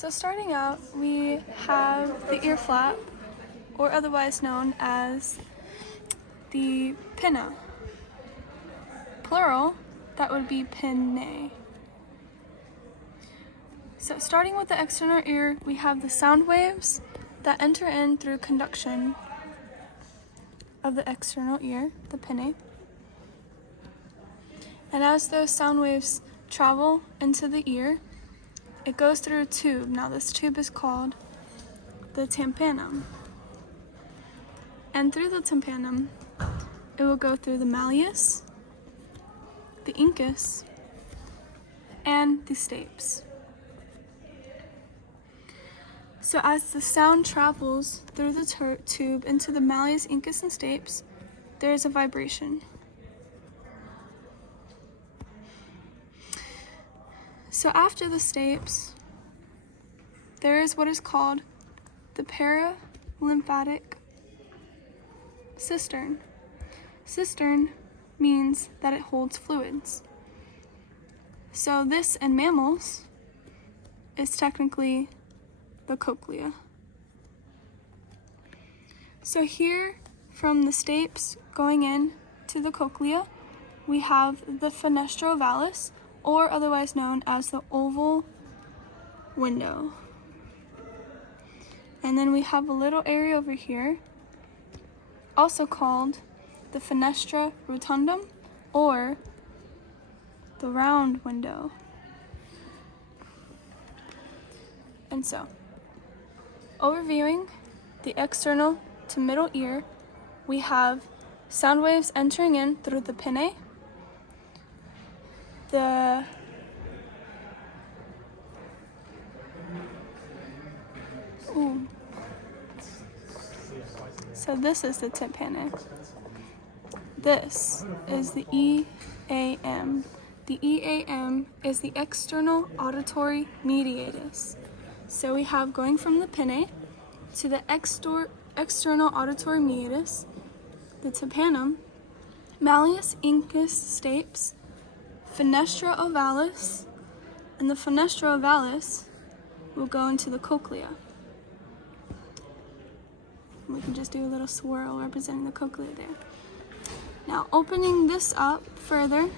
So starting out, we have the ear flap, or otherwise known as the pinna. Plural, that would be pinnae. So starting with the external ear, we have the sound waves that enter in through conduction of the external ear, the pinnae. And as those sound waves travel into the ear, it goes through a tube. Now this tube is called the tympanum. And through the tympanum, it will go through the malleus, the incus, and the stapes. So as the sound travels through the tube into the malleus, incus, and stapes, there is a vibration. So after the stapes, there is what is called the paralymphatic cistern. Cistern means that it holds fluids. So this in mammals is technically the cochlea. So here from the stapes going in to the cochlea, we have the fenestra ovalis, or otherwise known as the oval window. And then we have a little area over here, also called the fenestra rotundum, or the round window. And so, overviewing the external to middle ear, we have sound waves entering in through the pinnae, So this is the tympanic. This is the EAM. The EAM is the external auditory mediatus. So we have going from the pinnae to the external auditory mediatus, the tympanum, malleus, incus, stapes, fenestra ovalis, and the fenestra ovalis will go into the cochlea. We can just do a little swirl representing the cochlea there. Now opening this up further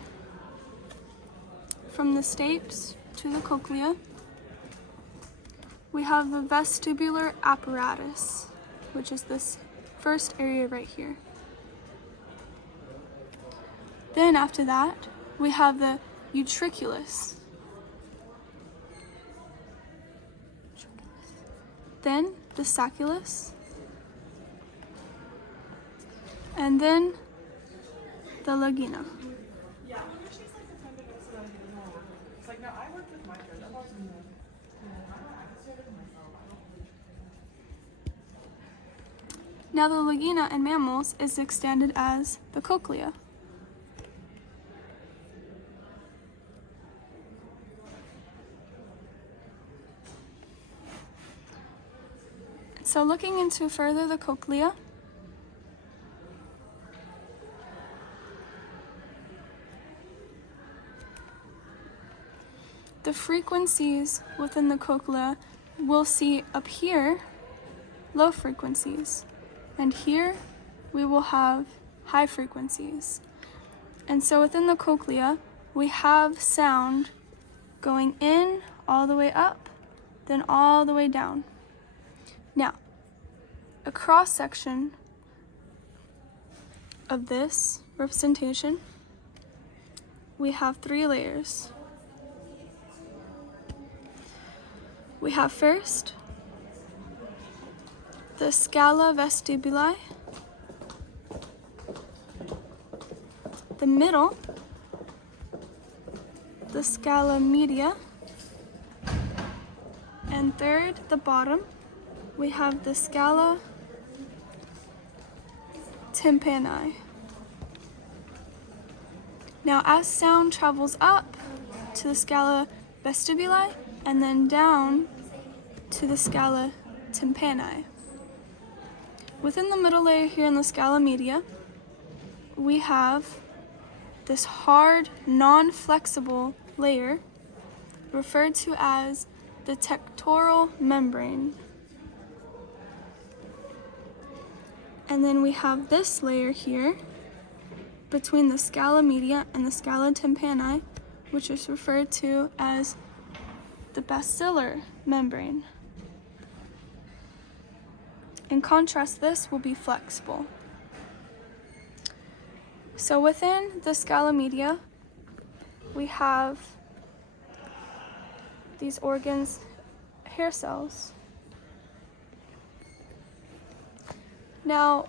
from the stapes to the cochlea, we have the vestibular apparatus, which is this first area right here. Then after that, we have the utriculus. Then the sacculus. And then the lagina. Now the lagina in mammals is extended as the cochlea. So looking into further the cochlea, the frequencies within the cochlea we'll see up here low frequencies, and here we will have high frequencies. And so within the cochlea we have sound going in all the way up, then all the way down. Now, a cross section of this representation, we have 3 layers. We have first the scala vestibuli, the middle, the scala media, and third, the bottom, we have the scala tympani. Now as sound travels up to the scala vestibuli and then down to the scala tympani, within the middle layer here in the scala media, we have this hard, non-flexible layer referred to as the tectoral membrane. And then we have this layer here between the scala media and the scala tympani, which is referred to as the basilar membrane. In contrast, this will be flexible. So within the scala media, we have these organs, hair cells. Now,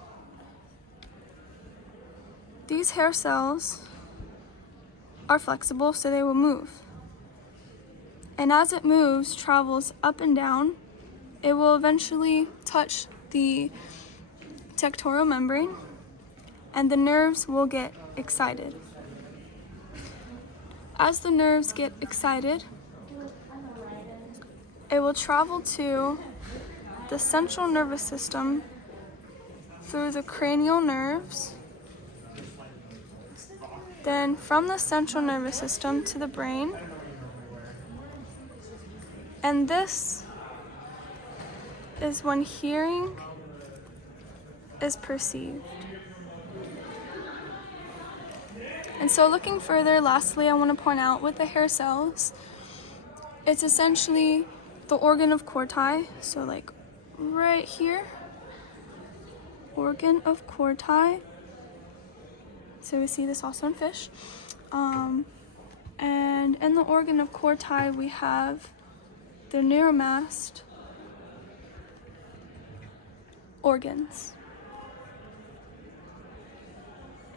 these hair cells are flexible, so they will move. And as it moves, travels up and down, it will eventually touch the tectoral membrane, and the nerves will get excited. As the nerves get excited, it will travel to the central nervous system through the cranial nerves, then from the central nervous system to the brain, and this is when hearing is perceived. And so looking further, lastly, I want to point out with the hair cells, it's essentially the organ of Corti, so like right here, organ of Corti. So we see this also in fish. And in the organ of Corti, we have the neuromast organs.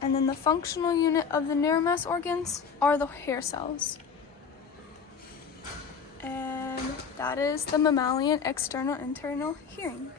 And then the functional unit of the neuromast organs are the hair cells. And that is the mammalian external internal hearing.